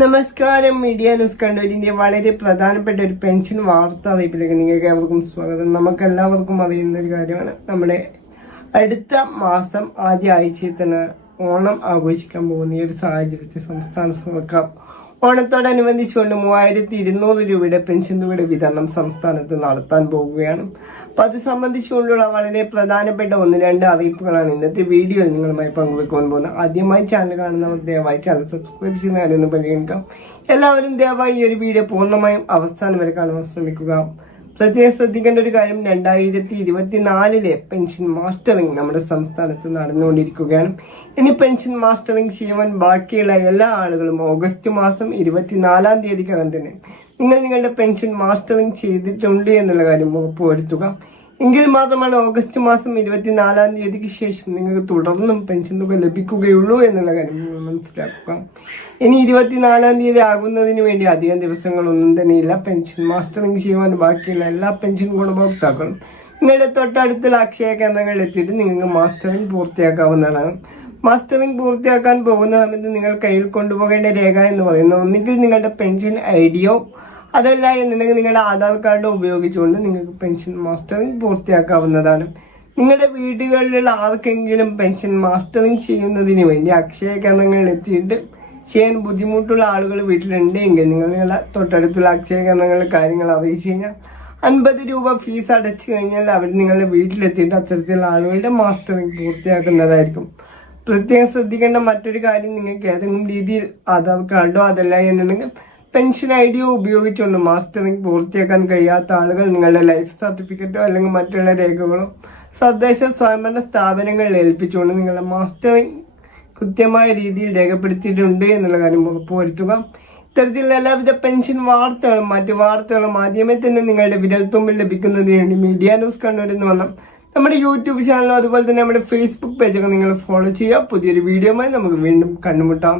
നമസ്കാരം media news കണ്ടൂരിന്റെ വളരെ പ്രധാനപ്പെട്ട ഒരു പെൻഷൻ വാർത്ത അറിയിപ്പിലേക്ക് നിങ്ങൾക്ക് എല്ലാവർക്കും സ്വാഗതം. നമുക്ക് എല്ലാവർക്കും അറിയുന്ന ഒരു കാര്യമാണ്. നമ്മുടെ അടുത്ത മാസം ആദ്യ ആഴ്ചയിൽ തന്നെ ഓണം ആഘോഷിക്കാൻ പോകുന്ന ഈ ഒരു സാഹചര്യത്തിൽ സംസ്ഥാന സർക്കാർ ഓണത്തോടനുബന്ധിച്ചുകൊണ്ട് മൂവായിരത്തി ഇരുന്നൂറ് രൂപയുടെ പെൻഷൻ തുകയുടെ വിതരണം സംസ്ഥാനത്ത് നടത്താൻ പോവുകയാണ്. അപ്പൊ അത് സംബന്ധിച്ചുകൊണ്ടുള്ള വളരെ പ്രധാനപ്പെട്ട ഒന്ന് രണ്ട് അറിയിപ്പുകളാണ്. ഇന്നത്തെ വീഡിയോയിൽ നിങ്ങളുമായി പങ്കുവെക്കാൻ പോകുന്നത് ആദ്യമായി ചാനൽ കാണുന്നവർ ദയവായി ചാനൽ സബ്സ്ക്രൈബ് ചെയ്യുന്ന കാര്യമൊന്ന് പരിഗണിക്കാം. എല്ലാവരും ദയവായി ഈ ഒരു വീഡിയോ പൂർണമായും അവസാനം വരെ കാണുവാൻ ശ്രമിക്കുക. പ്രത്യേകം ശ്രദ്ധിക്കേണ്ട ഒരു കാര്യം രണ്ടായിരത്തി ഇരുപത്തിനാലിലെ പെൻഷൻ മാസ്റ്ററിംഗ് നമ്മുടെ സംസ്ഥാനത്ത് നടന്നുകൊണ്ടിരിക്കുകയാണ്. ഇനി പെൻഷൻ മാസ്റ്ററിംഗ് ചെയ്യുവാൻ ബാക്കിയുള്ള എല്ലാ ആളുകളും ഓഗസ്റ്റ് മാസം ഇരുപത്തിനാലാം തീയതിക്കകം തന്നെ നിങ്ങൾ നിങ്ങളുടെ പെൻഷൻ മാസ്റ്ററിംഗ് ചെയ്തിട്ടുണ്ട് എന്നുള്ള കാര്യം ഉറപ്പുവരുത്തുക. എങ്കിൽ മാത്രമാണ് ഓഗസ്റ്റ് മാസം ഇരുപത്തിനാലാം തീയതിക്ക് ശേഷം നിങ്ങൾക്ക് തുടർന്നും പെൻഷൻ തുക ലഭിക്കുകയുള്ളൂ എന്നുള്ള കാര്യം മനസ്സിലാക്കുക. ഇനി ഇരുപത്തിനാലാം തീയതി ആകുന്നതിന് വേണ്ടി അധികം ദിവസങ്ങളൊന്നും തന്നെയില്ല പെൻഷൻ മാസ്റ്ററിംഗ് ചെയ്യുവാൻ ബാക്കിയുള്ള എല്ലാ പെൻഷൻ ഗുണഭോക്താക്കളും നിങ്ങളുടെ തൊട്ടടുത്തുള്ള അക്ഷയ കേന്ദ്രങ്ങളിൽ എത്തിയിട്ട് നിങ്ങൾക്ക് മാസ്റ്ററിംഗ് പൂർത്തിയാക്കാവുന്നതാണ്. മാസ്റ്ററിംഗ് പൂർത്തിയാക്കാൻ പോകുന്ന സമയത്ത് നിങ്ങൾ കയ്യിൽ കൊണ്ടുപോകേണ്ട രേഖ എന്ന് പറയുന്നത് ഒന്നുകിൽ നിങ്ങളുടെ പെൻഷൻ ഐ ഡിയോ അതല്ല എന്നുണ്ടെങ്കിൽ നിങ്ങളുടെ ആധാർ കാർഡ് ഉപയോഗിച്ചുകൊണ്ട് നിങ്ങൾക്ക് പെൻഷൻ മാസ്റ്ററിംഗ് പൂർത്തിയാക്കാവുന്നതാണ്. നിങ്ങളുടെ വീടുകളിലുള്ള ആർക്കെങ്കിലും പെൻഷൻ മാസ്റ്ററിംഗ് ചെയ്യുന്നതിന് വേണ്ടി അക്ഷയ കേന്ദ്രങ്ങളിൽ എത്തിയിട്ട് ചെയ്യാൻ ബുദ്ധിമുട്ടുള്ള ആളുകൾ വീട്ടിലുണ്ടെങ്കിൽ നിങ്ങൾ നിങ്ങളുടെ തൊട്ടടുത്തുള്ള അക്ഷയ കേന്ദ്രങ്ങളിൽ കാര്യങ്ങൾ അറിയിച്ചു കഴിഞ്ഞാൽ അൻപത് രൂപ ഫീസ് അടച്ചു കഴിഞ്ഞാൽ അവർ നിങ്ങളുടെ വീട്ടിലെത്തിയിട്ട് അത്തരത്തിലുള്ള ആളുകളുടെ മാസ്റ്ററിംഗ് പൂർത്തിയാക്കുന്നതായിരിക്കും. പ്രത്യേകം ശ്രദ്ധിക്കേണ്ട മറ്റൊരു കാര്യം നിങ്ങൾക്ക് ഏതെങ്കിലും രീതിയിൽ ആധാർ കാർഡോ അതല്ല എന്നുണ്ടെങ്കിൽ പെൻഷൻ ഐ ഡിയോ ഉപയോഗിച്ചുകൊണ്ട് മാസ്റ്ററിംഗ് പൂർത്തിയാക്കാൻ കഴിയാത്ത ആളുകൾ നിങ്ങളുടെ ലൈഫ് സർട്ടിഫിക്കറ്റോ അല്ലെങ്കിൽ മറ്റുള്ള രേഖകളോ തദ്ദേശ സ്വയംഭരണ സ്ഥാപനങ്ങളിൽ ഏൽപ്പിച്ചുകൊണ്ട് നിങ്ങളുടെ മാസ്റ്ററിംഗ് കൃത്യമായ രീതിയിൽ രേഖപ്പെടുത്തിയിട്ടുണ്ട് എന്നുള്ള കാര്യം ഉറപ്പുവരുത്തുക ഇത്തരത്തിലുള്ള എല്ലാവിധ പെൻഷൻ വാർത്തകളും മറ്റ് വാർത്തകളും ആദ്യമേ തന്നെ നിങ്ങളുടെ വിരൽത്തുമ്പിൽ ലഭിക്കുന്നതിന് വേണ്ടി മീഡിയ ന്യൂസ് കണ്ണൂരിൽ വന്ന നമ്മുടെ യൂട്യൂബ് ചാനലും അതുപോലെ തന്നെ നമ്മുടെ ഫേസ്ബുക്ക് പേജൊക്കെ നിങ്ങൾ ഫോളോ ചെയ്യുക. പുതിയൊരു വീഡിയോയുമായി നമുക്ക് വീണ്ടും കണ്ടുമുട്ടാം.